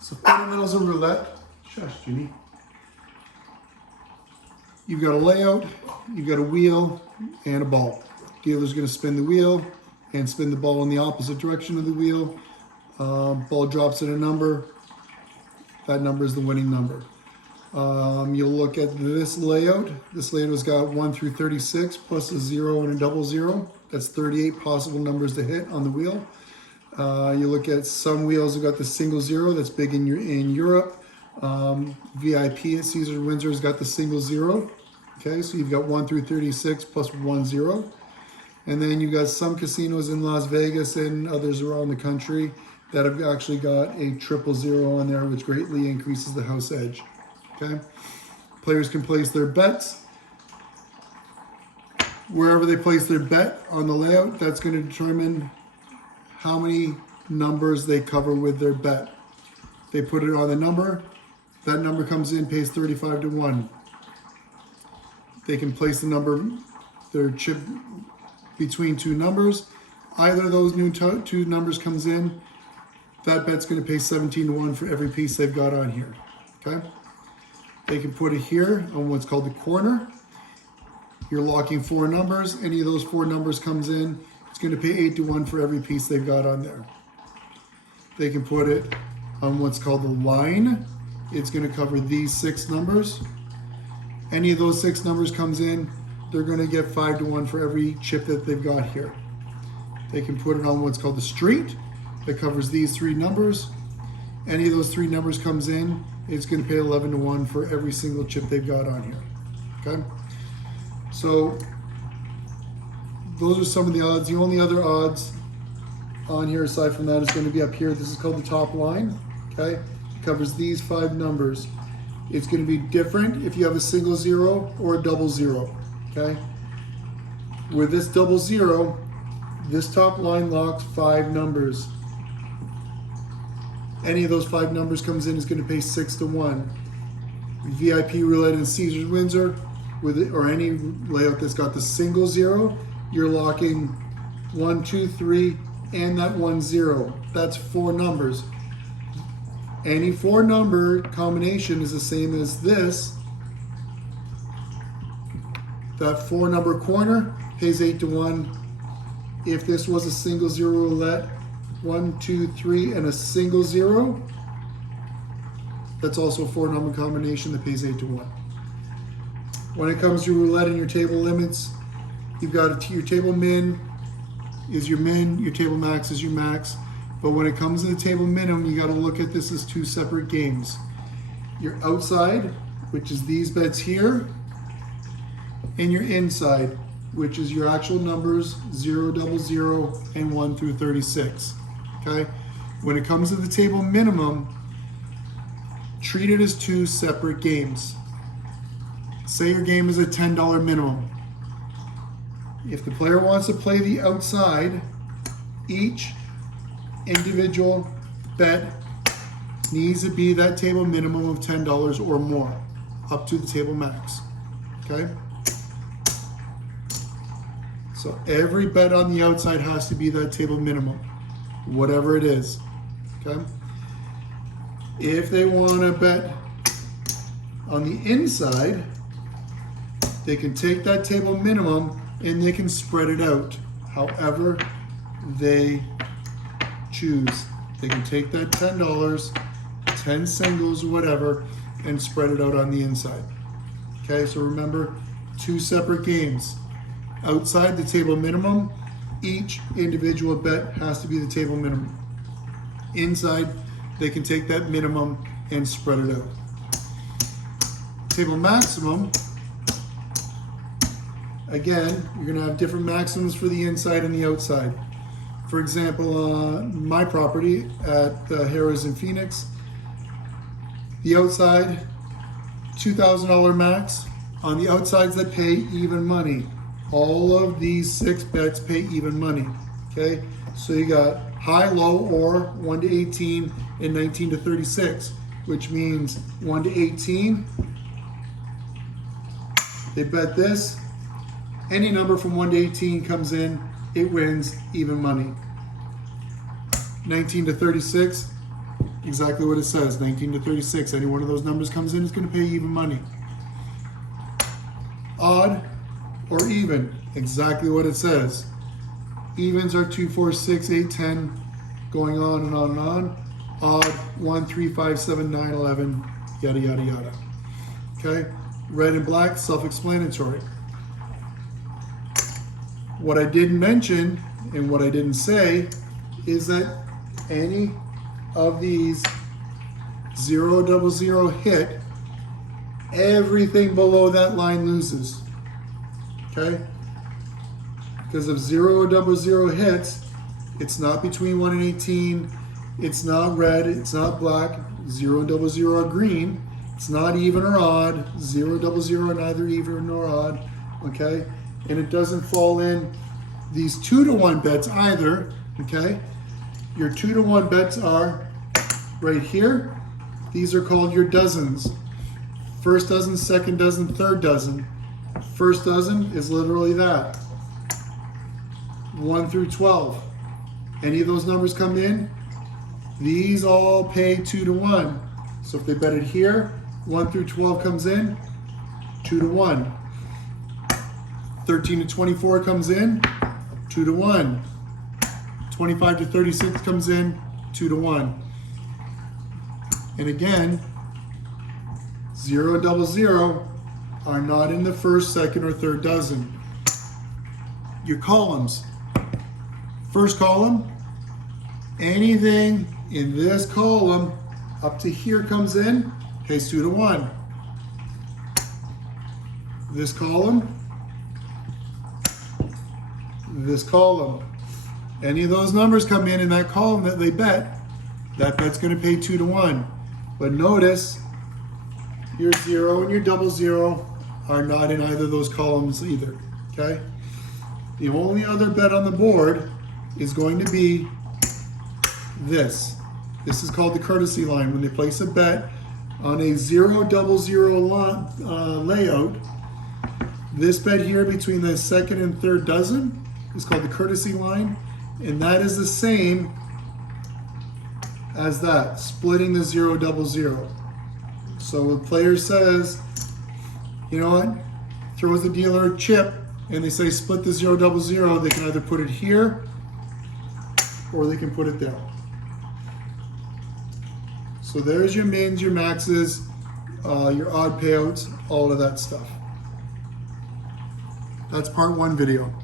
So fundamentals of roulette. Shush, Judy. You've got a layout, you've got a wheel, and a ball. Dealer's going to spin the wheel and spin the ball in the opposite direction of the wheel. Ball drops at a number. That number is the winning number. You'll look at this layout. This layout has got 1 through 36 plus a 0 and a double 0. That's 38 possible numbers to hit on the wheel. You look at some wheels have got the single 0. That's big in Europe. VIP at Caesars Windsor has got the single 0. Okay, so you've got 1 through 36 plus 1 0. And then you've got some casinos in Las Vegas and others around the country that have actually got a 000 on there, which greatly increases the house edge. Okay, players can place their bets. Wherever they place their bet on the layout, that's going to determine how many numbers they cover with their bet. They put it on the number, that number comes in, pays 35 to 1. They can place the number, their chip between two numbers. Either of those two numbers comes in, that bet's going to pay 17 to 1 for every piece they've got on here. Okay? They can put it here on what's called the corner. You're locking 4 numbers. Any of those 4 numbers comes in, it's going to pay 8 to 1 for every piece they've got on there. They can put it on what's called the line. It's going to cover these 6 numbers. Any of those 6 numbers comes in, they're going to get 5 to 1 for every chip that they've got here. They can put it on what's called the street. That covers these 3 numbers. Any of those 3 numbers comes in, it's going to pay 11 to 1 for every single chip they've got on here. Okay? So those are some of the odds. The only other odds on here aside from that is going to be up here. This is called the top line. Okay? It covers these 5 numbers. It's going to be different if you have a single 0 or a double 0. Okay? With this double 0, this top line locks 5 numbers. Any of those 5 numbers comes in is going to pay 6 to 1. VIP roulette in Caesars Windsor, with it, or any layout that's got the single 0, you're locking 1, 2, 3, and that 1 0. That's 4 numbers. Any 4 number combination is the same as this. That 4 number corner pays 8 to 1. If this was a single 0 roulette, 1, 2, 3, and a single 0, that's also a 4 number combination that pays 8 to 1. When it comes to roulette and your table limits, you've got your table min is your min, your table max is your max. But when it comes to the table minimum, you got to look at this as 2 separate games. Your outside, which is these bets here, and your inside, which is your actual numbers 0, double 0, and 1 through 36. Okay? When it comes to the table minimum, treat it as 2 separate games. Say your game is a $10 minimum. If the player wants to play the outside, each individual bet needs to be that table minimum of $10 or more, up to the table max. Okay? So every bet on the outside has to be that table minimum, whatever it is. Okay? If they want to bet on the inside, they can take that table minimum and they can spread it out however they choose. They can take that $10, 10 singles, whatever, and spread it out on the inside. Okay, so remember, 2 separate games. Outside the table minimum, each individual bet has to be the table minimum. Inside, they can take that minimum and spread it out. Table maximum, again, you're going to have different maximums for the inside and the outside. For example, my property at Harrah's in Phoenix, the outside, $2,000 max. On the outsides that pay even money. All of these 6 bets pay even money. Okay, so you got high, low, or 1 to 18 and 19 to 36, which means 1 to 18. They bet this. Any number from 1 to 18 comes in, it wins even money. 19 to 36, exactly what it says, 19 to 36. Any one of those numbers comes in, it's going to pay even money. Odd or even, exactly what it says. Evens are 2, 4, 6, 8, 10, going on and on and on. Odd, 1, 3, 5, 7, 9, 11, yada, yada, yada. Okay? Red and black, self-explanatory. What I didn't mention and what I didn't say is that any of these 0, 0, 0 hit, everything below that line loses. Okay? Because if 0, 0, 0 hits, it's not between 1 and 18, it's not red, it's not black, 0, 0, 0 are green, it's not even or odd, 0, 0, 0 are neither even nor odd, okay? And it doesn't fall in these 2 to 1 bets either, okay? Your 2 to 1 bets are right here. These are called your dozens. First dozen, second dozen, third dozen. First dozen is literally that. 1 through 12. Any of those numbers come in, these all pay 2 to 1. So if they bet it here, 1 through 12 comes in, 2 to 1. 13 to 24 comes in, 2 to 1. 25 to 36 comes in, 2 to 1. And again, 0, 0, 0 are not in the first, second, or third dozen. Your columns. First column, anything in this column up to here comes in, pays 2 to 1. This column, any of those numbers come in that column that they bet, that bet's going to pay 2 to 1. But notice your 0 and your 0, 0 are not in either of those columns either. Okay? The only other bet on the board is going to be this. This is called the courtesy line. When they place a bet on a 0, 0, 0 layout, this bet here between the second and third dozen is called the courtesy line, and that is the same as that, splitting the 0, 0, 0. So when the player says, you know what, throws the dealer a chip, and they say split the 0, 0, 0, they can either put it here or they can put it there. So there's your mins, your maxes, your odd payouts, all of that stuff. That's part 1 video.